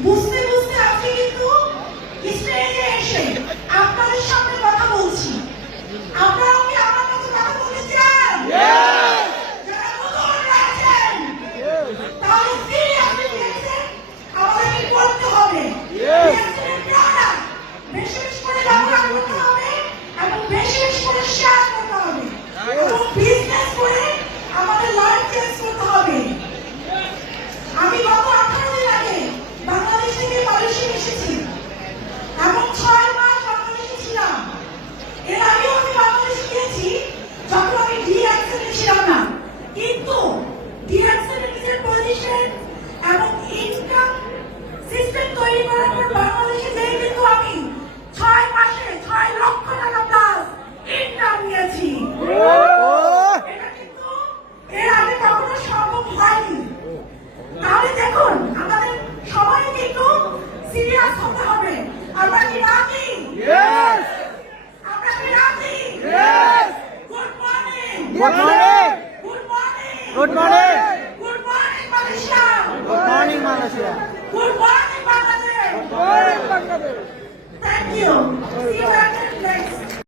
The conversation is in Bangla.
বুঝতে বুঝতে আজকে কিন্তু স্টেজে এসে আপনাদের সামনে কথা বলছি। আপনারা কি আমার মতো কথা বলতে চান? যারা নতুন রয়েছেন, তাহলে সিরিয়াসলি দেখছেন আমাদের কি করতে হবে। বেশি বেশি করে ব্যবহার করতে হবে এবং বেশি বেশি করে শেয়ার করতে হবে এবং বিজনেস করে আমাদের লাইফ চেঞ্জ করতে হবে। আমি গত 18 দিন আগে বাংলাদেশ থেকে মালয়েশিয়া এসেছি এবং 6 মাস বাংলাদেশে ছিলাম। এর আগেও আমি বাংলাদেশে গিয়েছি যখন আমি ডিএক্সএল ছিলাম না, কিন্তু ডিএক্সএল নিজের পজিশন এবং ইনকাম সিস্টেম তৈরি করার পর বাংলাদেশে যেয়ে কিন্তু আমি 6 মাসে 6 লক্ষ টাকা প্লাস ইনকাম নিয়েছি। এটা কিন্তু এর আগে কখনো সম্ভব হয়নি। তাহলে দেখুন আমাদের সবাই কিন্তু সিরিয়াস হতে হবে। আমরা কি রাজি? আমরা কি রাজি? Good morning. Good morning. Good morning. Good morning. Good morning Malaysia. Good morning Malaysia. Good morning Bangladesh. Good morning Bangladesh. Thank you. See you at the next.